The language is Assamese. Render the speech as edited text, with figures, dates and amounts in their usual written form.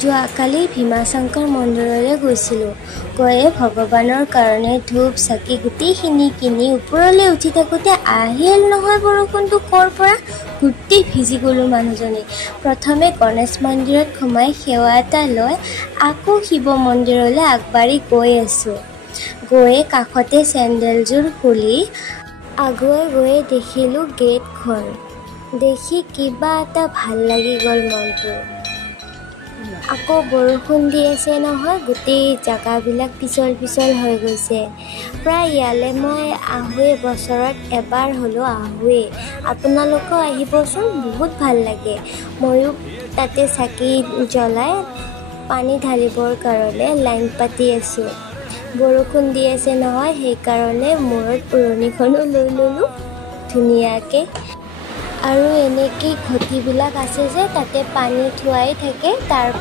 যোৱাকালি ভীমাশংকৰ মন্দিৰলৈ গৈছিলোঁ। গৈয়ে ভগৱানৰ কাৰণে ধূপ চাকি গোটেইখিনি কিনি ওপৰলৈ উঠি থাকোঁতে আহিল নহয় বৰষুণটো ক'ৰ পৰা। গোটেই ভিজি গ'লোঁ মানুহজনী। প্ৰথমে গণেশ মন্দিৰত সোমাই সেৱা এটা লৈ আকৌ শিৱ মন্দিৰলৈ আগবাঢ়ি গৈ আছোঁ। গৈয়ে কাষতে চেণ্ডেলযোৰ খুলি আগুৱাই গৈয়ে দেখিলোঁ গেটখন। দেখি কিবা এটা ভাল লাগি গ'ল মনটো। আকৌ বৰষুণ দি আছে নহয়, গোটেই জেগাবিলাক পিছল পিছল হৈ গৈছে। প্ৰায় ইয়ালৈ মই আহোঁৱেই, বছৰত এবাৰ হ'লেও আহোঁৱেই। আপোনালোকেও আহিবচোন, বহুত ভাল লাগে। ময়ো তাতে চাকি জ্বলাই পানী ঢালিবৰ কাৰণে লাইন পাতি আছোঁ। বৰষুণ দি আছে নহয়, সেইকাৰণে মূৰত উৰণিখনো লৈ ল'লোঁ ধুনীয়াকৈ। আৰু এনেকৈ ঘটিবিলাক আছে যে তাতে পানী থোৱাই থাকে, তাৰ